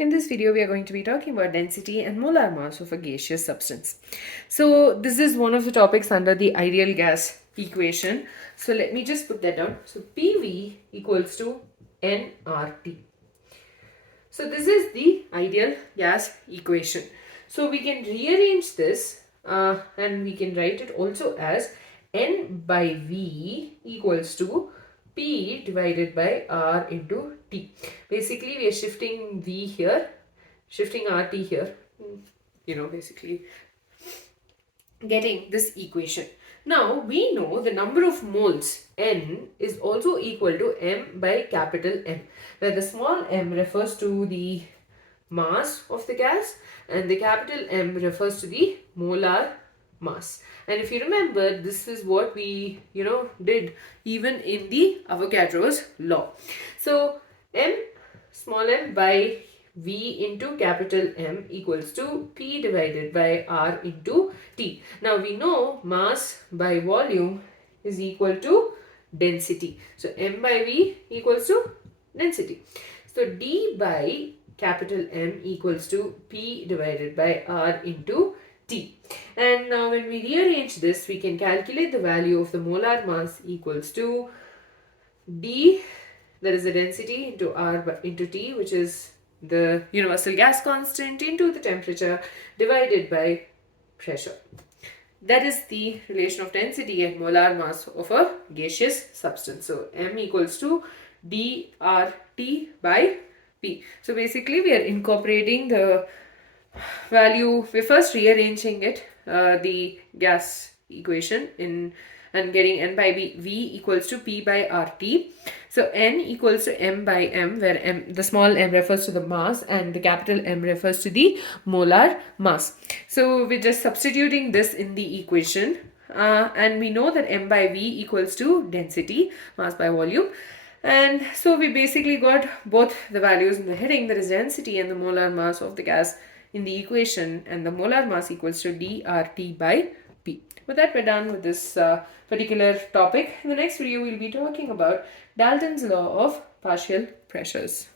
In this video, we are going to be talking about density and molar mass of a gaseous substance. So this is one of the topics under the ideal gas equation. So let me just put that down. So PV equals to nRT. So this is the ideal gas equation. So we can rearrange this and we can write it also as N by V equals to P divided by R into T. Basically, we are shifting V here, shifting RT here, basically getting this equation. Now, we know the number of moles N is also equal to M by capital M, where the small m refers to the mass of the gas and the capital M refers to the molar mass. And if you remember, this is what we did even in the Avogadro's law. So m small m by V into capital M equals to P divided by R into T. Now we know mass by volume is equal to density. So M by V equals to density. So D by capital M equals to P divided by R into T. And now when we rearrange this, we can calculate the value of the molar mass equals to D, that is the density, into R into T, which is the universal gas constant, into the temperature divided by pressure. That is the relation of density and molar mass of a gaseous substance. So M equals to dRT by P. So basically we are incorporating the value, we're first rearranging it, the gas equation and getting N by V equals to P by RT. So N equals to M by M, where M, the small m refers to the mass and the capital M refers to the molar mass. So we're just substituting this in the equation and we know that M by V equals to density, mass by volume. And so we basically got both the values in the heading, that is density and the molar mass of the gas in the equation, and the molar mass equals to dRT by P. With that, we're done with this particular topic. In the next video, we'll be talking about Dalton's law of partial pressures.